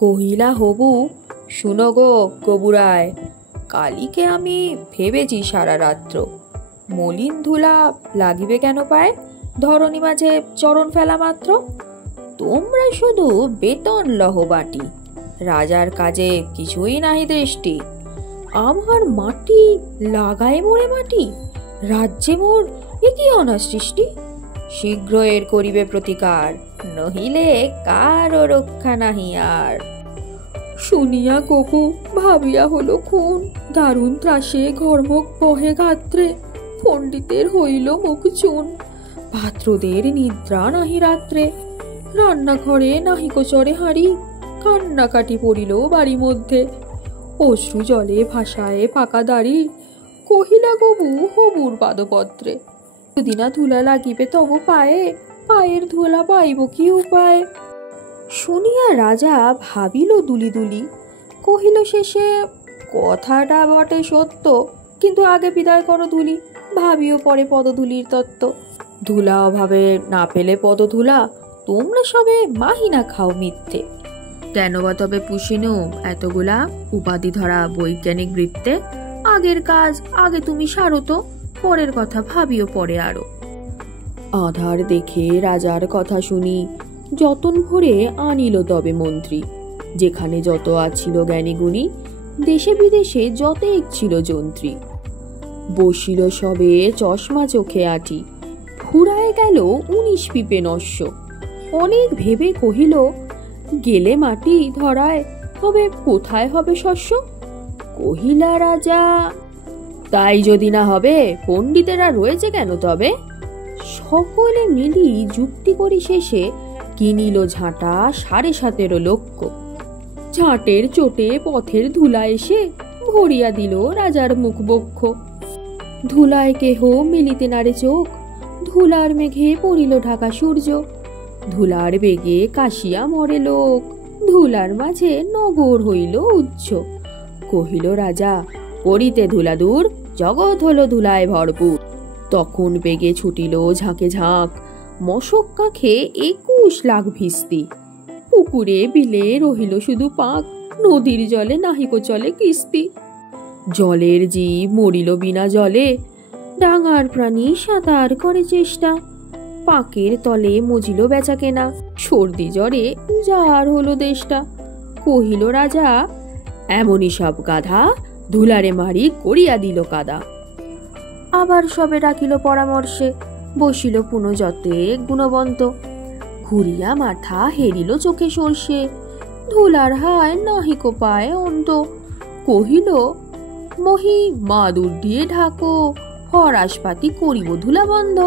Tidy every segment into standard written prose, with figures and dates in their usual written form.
কহিলা হবু, শুনো গো কবুরায়, কালীকে আমি ভেবেছি সারা রাত্র। মলিন ধুলা লাগিবে কেন পায়, ধরণী মাঝে চরণ ফেলা মাত্র। তোমরা শুধু বেতন লহ বাটি, রাজার কাজে কিছুই নাহি দৃষ্টি। আমার মাটি লাগায় মোরে মাটি, রাজ্যে মোর একই অনাসৃষ্টি। শীঘ্র এর করিবে প্রতিকার, নহিলে কারো রক্ষা নাহি আর। শুনিয়া ককু ভাবিয়া হলো খুন, দারুণ ত্রাসে ঘর্মক বহে গাত্রে। পণ্ডিতের হইল মুখ চুন, পাত্রদের নিদ্রা নাহি রাত্রে। রান্নাঘরে নাহিক চরে হাঁড়ি, কান্নাকাটি পড়িল বাড়ি মধ্যে। অশ্রু জলে ভাসায় পাকা দাড়ি, কহিলা গবু হবুর পাদপত্রে। যদি না ধুলা লাগিবে তব পায়ে, পায়ের ধুলা পাইব কি উপায়। শুনিয়া রাজা ভাবিল দুলি দুলি, কহিল শেষে কথাটা বটে সত্য, কিন্তু আগে বিদায় করো ধুলি, ভাবিও পরে পদধূলির তত্ত্ব। ধুলা অভাবে না পেলে পদধূলা, তোমরা সবে মাহিনা খাও মিথ্যে। কেন বা তবে পুষিনু এতগুলা উপাধি ধরা বৈজ্ঞানিক বৃত্তে। আগের কাজ আগে তুমি সারো তো, পরের কথা ভাবিও পরে আরো। আধার দেখে রাজার কথা শুনি, যতন ভরে আনিল তবে মন্ত্রী। যেখানে যত আছিল জ্ঞানী গুণী, দেশে বিদেশে যত এক ছিল যন্ত্রী। বসিল সবে চশমা চোখে আটি, ফুরায় গেল 19 পিপে নস্য। অনেক ভেবে কহিল, গেলে মাটি ধরায়, তবে কোথায় হবে শস্য। কহিলা রাজা, তাই যদি না হবে পণ্ডিতেরা রয়েছে কেন তবে। সকলে মিলি যুক্তি করি শেষে কিনিল ঝাঁটা 7.5 লক্ষ। ঝাঁটের চোটে পথের ধুলা এসে ভরিয়া দিল রাজার মুখ বক্ষ। ধুলায় কেহ মিলিতে নারে চোখ, ধুলার মেঘে পড়িল ঢাকা সূর্য। ধুলার বেগে কাশিয়া মরে লোক, ধুলার মাঝে নগর হইল উচ্চ। কহিল রাজা, করিতে ধুলা দূর, জগৎ হলো ধুলায় ভরপুর। তখন বেগে ছুটিল ঝাঁকে ঝাঁক, মশক কাঁখে 21 লাখ ভিস্তি। পুকুরে বিলে রহিল শুধু পাক, নদীর জলে নাহিক চলে কিস্তি। জলের জীব মরিল বিনা জলে, ডাঙার প্রাণী সাঁতার করে চেষ্টা। পাকের তলে মজিল বেচা কেনা, সর্দি জ্বরে উজাড় হলো দেশটা। কহিল রাজা, এমনই সব গাধা, ধুলারে মারি করিয়া দিল কাদা। আবার সবে ডাকিল পরামর্শে, বসিল পুনযতে গুণবন্ত। ঘুরিয়া মাথা হেরিল চোখে সর্ষে, ধুলার হায় নাহিক পায় অন্ত। কহিল, মহি মাদুর দিয়ে ঢাকো, হরাসপাতি করিব ধুলা বন্ধ।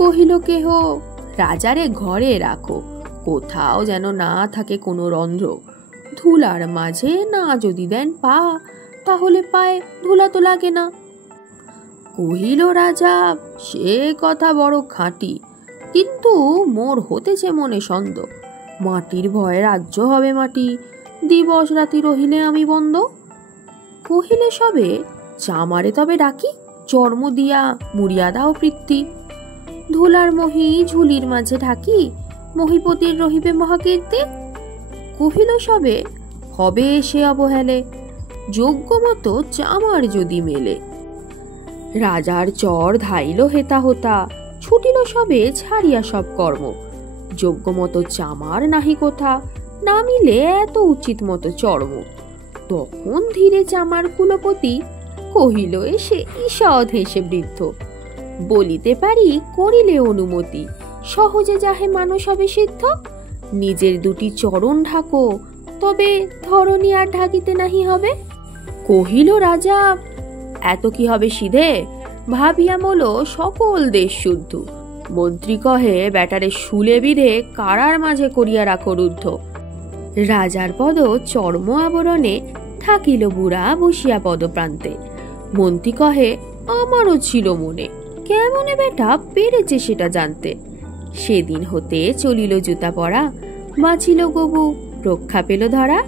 কহিল কেহ, রাজারে ঘরে রাখো, কোথাও যেন না থাকে কোনো রন্ধ্র। ধুলার মাঝে না যদি দেন পা, তাহলে পায়ে ধুলা তো লাগে না। কহিল রাজা, সে কথা বড় খাঁটি, কিন্তু মোর হতেছে মনে সন্দেহ। মাটির ভয়ে রাজ্য হবে মাটি, দিবস রাতি রহিলে আমি বন্ধ। কহিলে সবে, চামারে তবে ডাকি, চর্ম দিয়া মুড়িয়া দাও পৃথ্বী। ধুলার মহি ঝুলির মাঝে ঢাকি, মহিপতির রহিবে মহাকীর্তি। কহিল সবে, হবে সে অবহেলে, যোগ্য মতো চামার যদি মেলে। রাজার চর ধাইল হেতা হোতা, ছুটিল সবে ছাড়িয়া সব কর্ম। যোগ্য মতো চামার নাহি কোথা, না মিলে এত উচিত মতো চর্ম। তখন ধীরে চামার কুলপতি, কহিল এসে ঈষৎ হেসে বৃদ্ধ, বলিতে পারি করিলে অনুমতি, সহজে যাহে মানুষ হবে সিদ্ধ। নিজের দুটি চরণ ঢাকো, তবে ধরণী আর ঢাকিতে নাহি হবে। কহিল রাজা, এত কি হবে সিধে, ভাবিয়া মোলো সকল দেশ শুদ্ধ। মন্ত্রী কহে, ব্যাটারে শুলে বিধে কারার মাঝে করিয়া রাখো রুদ্ধ। রাজার পদ চর্ম আবরণে থাকিল বুড়া বসিয়া পদপ্রান্তে। মন্ত্রী কহে, আমারও ছিল মনে, কেমনে বেটা পেরেছে সেটা জানতে। সেদিন হতে চলিল জুতা পরা, বাঁচিল গবু রক্ষা পেল ধরা।